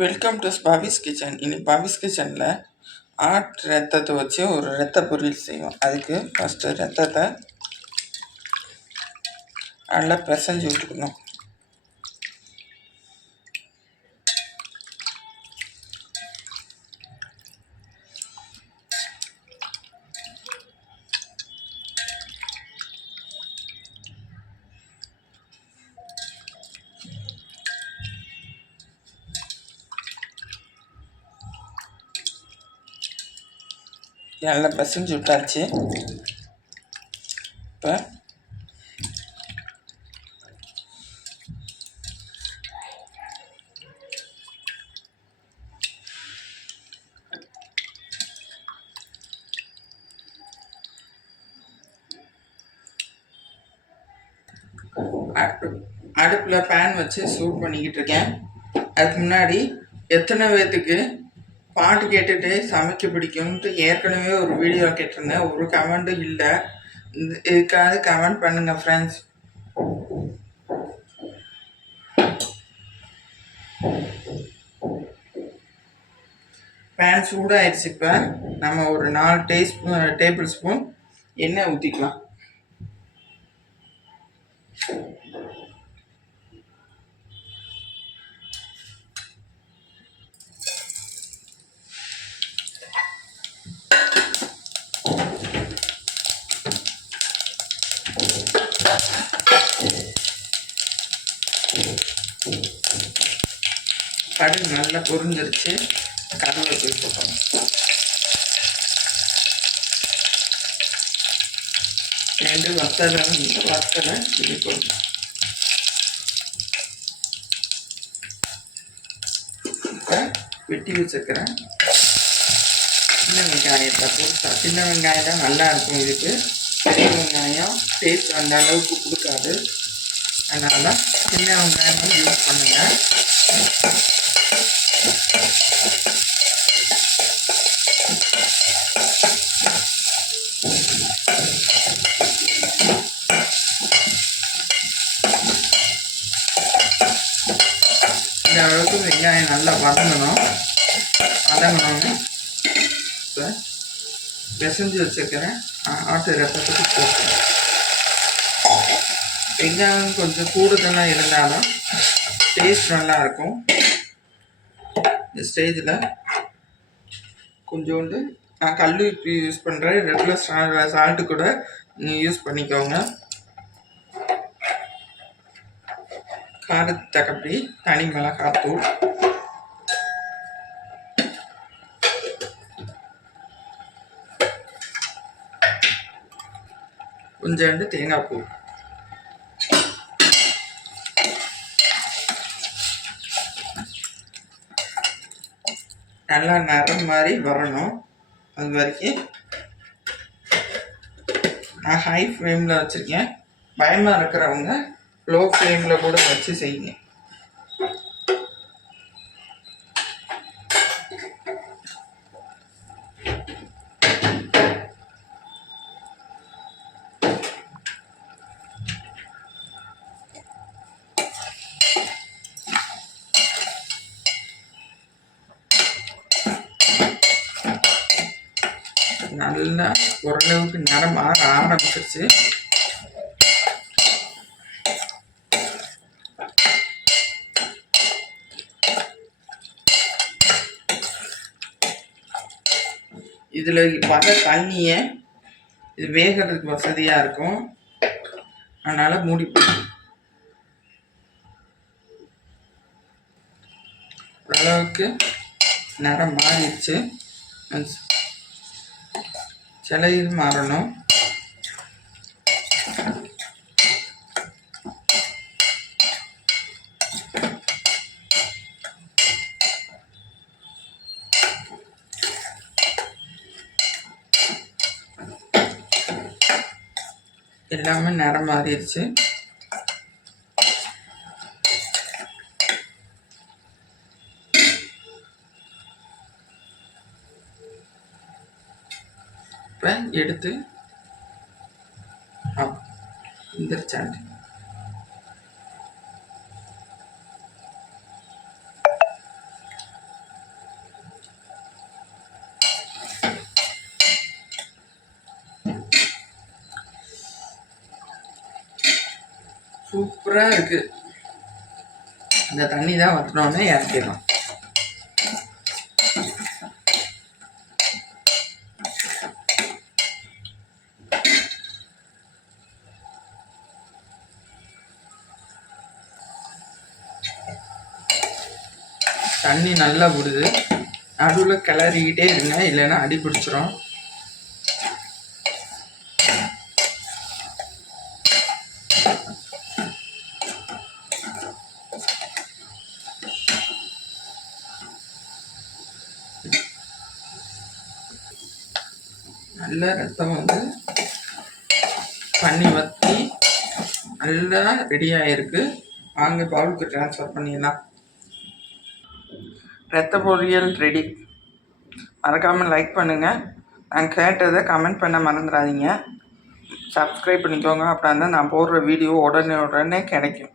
Welcome to பாபிஸ் kitchen இன்னைக்கு பாபிஸ் கிச்சனில் add ரத்தத்தை வச்சு ஒரு ரத்த பொரியல் செய்வோம். அதுக்கு ஃபஸ்ட்டு ரத்தத்தை நல்லா பிசைஞ்சு விட்டுக்கணும். நல்லா பிசைஞ்சு விட்டாச்சு இப்போ அடுப்பில் பேன் வச்சு சூட் பண்ணிக்கிட்டு இருக்கேன். அதுக்கு முன்னாடி எத்தனை பேர்த்துக்கு பாட்டு கேட்டுட்டு சமைக்க பிடிக்கும்ன்ட்டு ஏற்கனவே ஒரு வீடியோ கேட்டிருந்தேன். ஒரு கமெண்ட்டும் இல்லை. இந்த இதுக்காவது கமெண்ட் பண்ணுங்கள் ஃப்ரெண்ட்ஸ் பேன் சூடாகிடுச்சு இப்போ. நம்ம ஒரு நாலு டேஸ்பூன் டேபிள் ஸ்பூன் எண்ணெய் ஊற்றிக்கலாம் கடுகு நல்லா பொரிஞ்சிருச்சு. கருவேப்பிலை போட்டோம். ரெண்டு வத்தலை வத்தலை இது போடலாம் இப்போ வெட்டி வச்சுருக்கிறேன். சின்ன வெங்காயத்தை பொறுத்தா சின்ன வெங்காயம் தான் நல்லா இருக்கும் இதுக்கு. பெரிய வெங்காயம் டேஸ்ட் அந்த அளவுக்கு கொடுக்காது. அதனால் சின்ன வெங்காயம் யூஸ் பண்ணுங்கள் இந்த அளவுக்கு வெங்காயம் நல்லா வதங்கணும். வதங்கணும்னு இப்போ பிசைஞ்சு வச்சுருக்கிறேன் ஆட்டு ரசத்துக்கு போட்டேன் வெங்காயம் கொஞ்சம் கூடுதலாக இருந்தாலும் டேஸ்ட் நல்லாயிருக்கும் இந்த ஸ்டேஜில் கொஞ்சோண்டு நான் கல் உப்பு யூஸ் பண்ணுறேன் ரெகுலர் சால்ட்டு கூட நீங்கள் யூஸ் பண்ணிக்கோங்க. காரத்து தக்கப்படி தனி மிளகாத்தூள் கொஞ்சோண்டு தேங்காய் பூ. நல்லா நிறம் மாதிரி வரணும். அது வரைக்கும். நான் ஹை ஃப்ளேமில் வச்சுருக்கேன். பயமாக இருக்கிறவங்க லோ ஃப்ளேமில் கூட வச்சு செய்யுங்க. நல்லா ஓரளவுக்கு நரம் ஆற ஆரம்பிச்சிருச்சு. இதில் வர தண்ணியை இது வேகிறதுக்கு வசதியாக இருக்கும். அதனால் மூடி ஓரளவுக்கு நிறம் மாறிடுச்சு. சிலையில் மாறணும் எல்லாமே நிறம் மாறிடுச்சு அப்புறம் எடுத்து அப் இந்த சாட் சூப்பராக இருக்குது அந்த தண்ணி தான் வற்றினோடனே இறக்கிடலாம் தண்ணி நல்லா விடுது. நடுவில் கிளறிக்கிட்டே இருங்க இல்லைன்னா அடி பிடிச்சிரும். நல்ல ரத்தம் வந்து பண்ணி வற்றி நல்லா ரெடி ஆகிருக்கு வாங்க பவுலுக்கு ட்ரான்ஸ்ஃபர் பண்ணிடலாம். ரத்த பொரியல் ரெடி மறக்காமல் லைக் பண்ணுங்கள் நான் கேட்டதை கமெண்ட் பண்ண மறந்துடாதீங்க. சப்ஸ்கிரைப் பண்ணிக்கோங்க. அப்படின்னா நான் போடுற வீடியோ உடனே உடனே கிடைக்கும்.